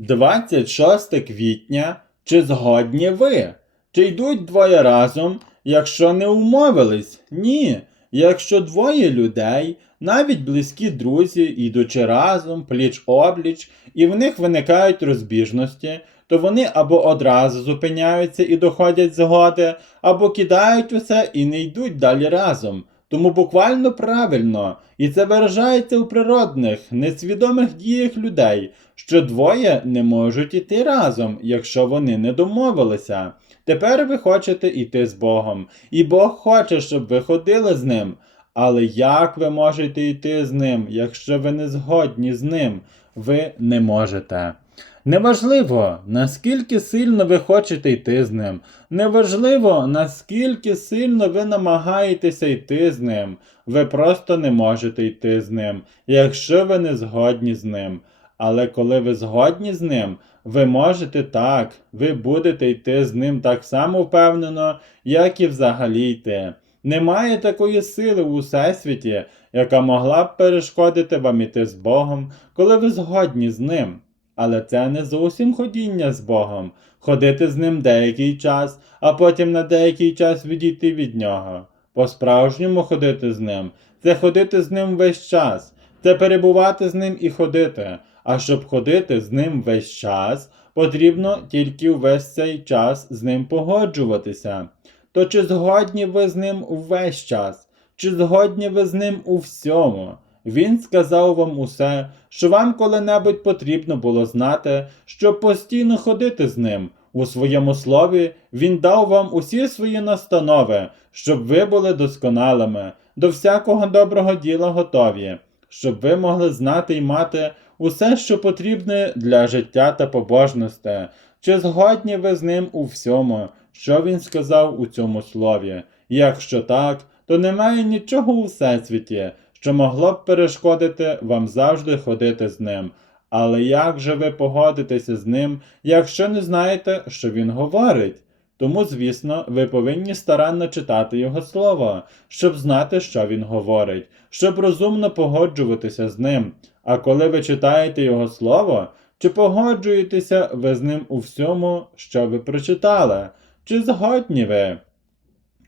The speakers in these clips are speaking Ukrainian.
26 квітня. Чи згодні ви? Чи йдуть двоє разом, якщо не умовились? Ні. Якщо двоє людей, навіть близькі друзі, йдучи разом, пліч обліч, і в них виникають розбіжності, то вони або одразу зупиняються і доходять згоди, або кидають усе і не йдуть далі разом. Тому буквально правильно, і це виражається у природних, несвідомих діях людей, що двоє не можуть іти разом, якщо вони не домовилися. Тепер ви хочете йти з Богом, і Бог хоче, щоб ви ходили з ним. Але як ви можете йти з ним, якщо ви не згодні з ним? Ви не можете. Неважливо, наскільки сильно ви хочете йти з ним. Неважливо, наскільки сильно ви намагаєтеся йти з ним. Ви просто не можете йти з ним, якщо ви не згодні з ним. Але коли ви згодні з ним, ви можете так, ви будете йти з ним так само впевнено, як і взагалі йти. Немає такої сили у всесвіті, яка могла б перешкодити вам іти з Богом, коли ви згодні з ним. Але це не зовсім ходіння з Богом, ходити з ним деякий час, а потім на деякий час відійти від нього. По-справжньому ходити з ним це ходити з ним весь час, це перебувати з ним і ходити. А щоб ходити з ним весь час, потрібно тільки весь цей час з ним погоджуватися. То чи згодні ви з ним увесь час? Чи згодні ви з ним у всьому? Він сказав вам усе, що вам коли-небудь потрібно було знати, щоб постійно ходити з ним. У своєму слові він дав вам усі свої настанови, щоб ви були досконалими, до всякого доброго діла готові, щоб ви могли знати і мати усе, що потрібне для життя та побожності. Чи згодні ви з ним у всьому, що він сказав у цьому слові? Якщо так, то немає нічого у всесвіті, що могло б перешкодити вам завжди ходити з ним. Але як же ви погодитеся з ним, якщо не знаєте, що він говорить? Тому, звісно, ви повинні старанно читати його слово, щоб знати, що він говорить, щоб розумно погоджуватися з ним. А коли ви читаєте його слово, чи погоджуєтеся ви з ним у всьому, що ви прочитали? Чи згодні ви?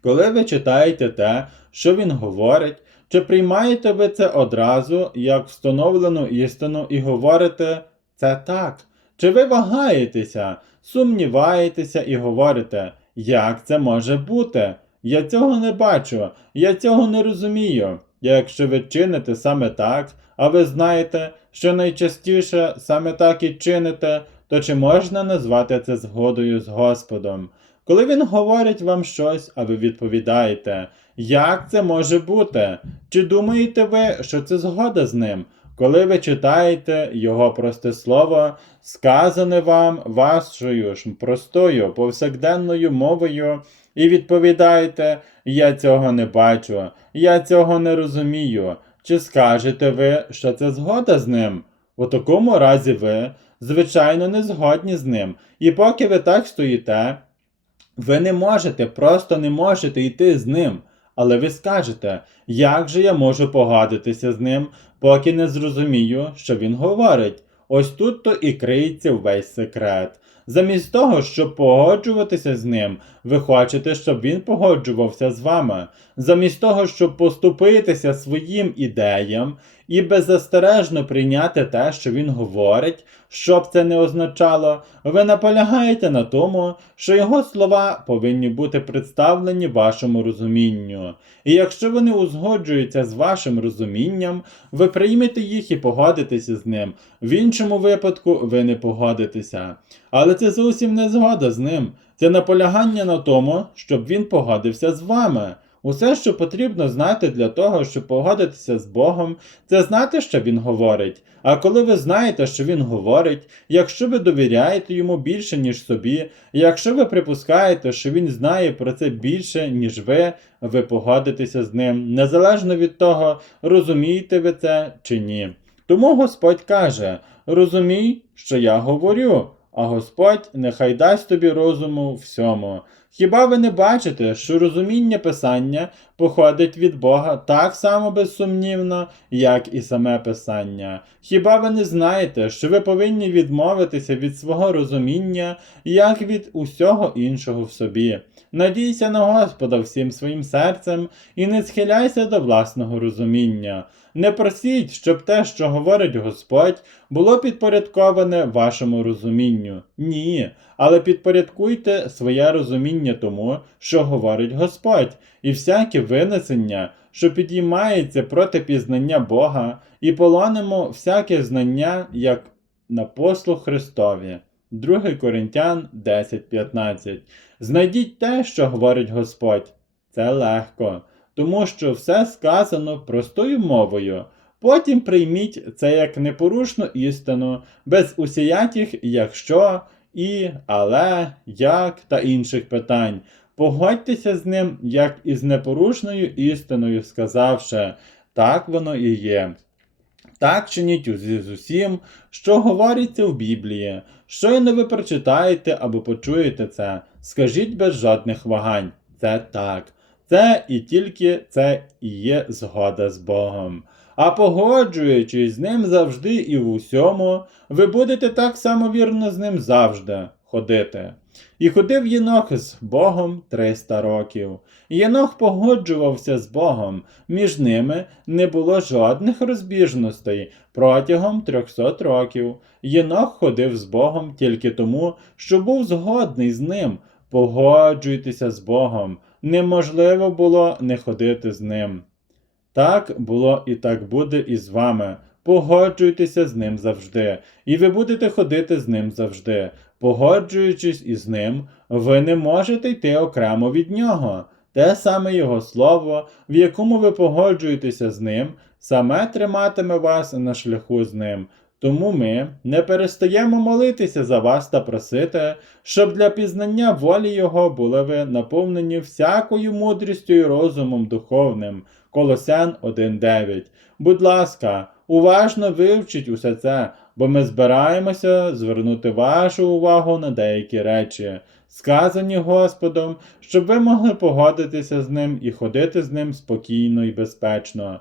Коли ви читаєте те, що він говорить, чи приймаєте ви це одразу як встановлену істину і говорите це так? Чи ви вагаєтеся, сумніваєтеся і говорите, як це може бути? Я цього не бачу, я цього не розумію. Якщо ви чините саме так, а ви знаєте, що найчастіше саме так і чините, то чи можна назвати це згодою з Господом? Коли він говорить вам щось, а ви відповідаєте, як це може бути? Чи думаєте ви, що це згода з ним? Коли ви читаєте його просте слово, сказане вам вашою ж простою повсякденною мовою, і відповідаєте, я цього не бачу, я цього не розумію. Чи скажете ви, що це згода з ним? У такому разі ви, звичайно, не згодні з ним, і поки ви так стоїте, ви не можете, просто не можете йти з ним. Але ви скажете, як же я можу погодитися з ним, поки не зрозумію, що він говорить. Ось тут то і криється весь секрет. Замість того, щоб погоджуватися з ним, ви хочете, щоб він погоджувався з вами. Замість того, щоб поступитися своїм ідеям і беззастережно прийняти те, що він говорить, що б це не означало, ви наполягаєте на тому, що його слова повинні бути представлені вашому розумінню. І якщо вони узгоджуються з вашим розумінням, ви приймете їх і погодитеся з ним. В іншому випадку ви не погодитеся. Але це зовсім не згода з ним. Це наполягання на тому, щоб він погодився з вами. Усе, що потрібно знати для того, щоб погодитися з Богом, це знати, що Він говорить. А коли ви знаєте, що Він говорить, якщо ви довіряєте йому більше, ніж собі, якщо ви припускаєте, що він знає про це більше, ніж ви, ви погодитеся з ним, незалежно від того, розумієте ви це чи ні. Тому Господь каже: розумій, що я говорю. А Господь нехай дасть тобі розуму всьому. Хіба ви не бачите, що розуміння Писання походить від Бога так само безсумнівно, як і саме Писання? Хіба ви не знаєте, що ви повинні відмовитися від свого розуміння, як від усього іншого в собі? Надійся на Господа всім своїм серцем і не схиляйся до власного розуміння. Не просіть, щоб те, що говорить Господь, було підпорядковане вашому розумінню. Ні, але підпорядкуйте своє розуміння тому, що говорить Господь, і всяке винесення, що підіймається проти пізнання Бога, і полонимо всяке знання як на послуг Христові. 2 Коринтян 10.15 Знайдіть те, що говорить Господь. Це легко, тому що все сказано простою мовою. Потім прийміть це як непорушну істину, без усіяких якщо, і, але, як та інших питань. Погодьтеся з ним, як із непорушною істиною, сказавши, так воно і є. Так чиніть з усім, що говориться в Біблії. Щойно ви прочитаєте або почуєте це, скажіть без жодних вагань. Це так. Це і тільки це і є згода з Богом. А погоджуючись з ним завжди і в усьому, ви будете так само вірно з ним завжди ходити. І ходив Єнох з Богом 300 років. Єнох погоджувався з Богом, між ними не було жодних розбіжностей протягом 300 років. Єнох ходив з Богом тільки тому, що був згодний з ним. Погоджуйтеся з Богом. Неможливо було не ходити з ним. Так було і так буде і з вами. Погоджуйтеся з ним завжди, і ви будете ходити з ним завжди. Погоджуючись із ним, ви не можете йти окремо від нього. Те саме його слово, в якому ви погоджуєтеся з ним, саме триматиме вас на шляху з ним. Тому ми не перестаємо молитися за вас та просити, щоб для пізнання волі Його були ви наповнені всякою мудрістю і розумом духовним. Колосян 1.9. Будь ласка, уважно вивчіть усе це, бо ми збираємося звернути вашу увагу на деякі речі, сказані Господом, щоб ви могли погодитися з ним і ходити з ним спокійно і безпечно.